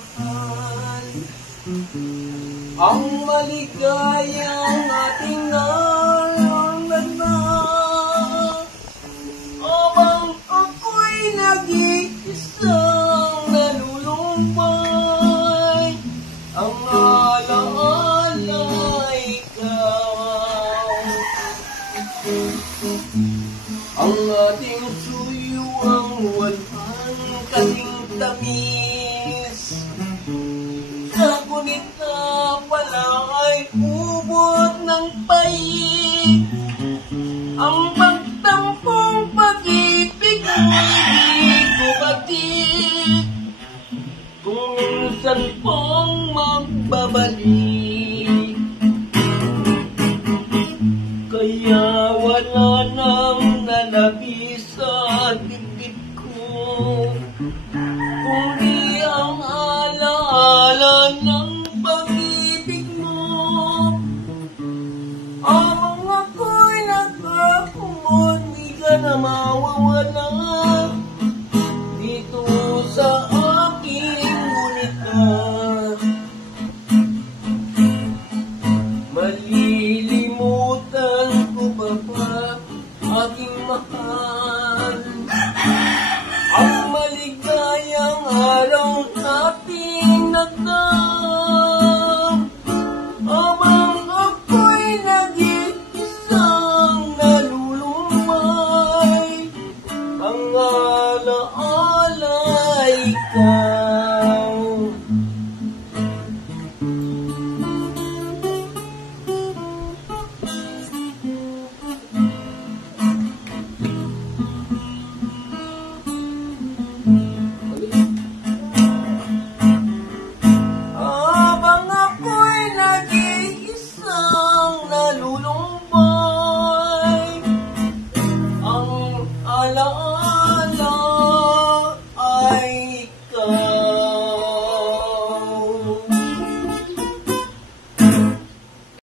mahal. Ang maligayang ating nalagdan na, habang ako'y nag-iisang nalulumbay, ang alaala ikaw. Ang ating suyo ang walang kasing tamis, ngunit na pala ay ubod ng pait. Ang pagtampong pag-ibig mo'y di ko batik, kung minsan pong magbabalik. Kaya wala nang nalabis sa dibdib ko, kundi ang alaala ng pag-ibig mo. Habang ako'y nagkakumon, di ka na mawawala dito sa aking gunita. Malilimutan ko ba aking mahal, ang maligayang araw nating nagdaan?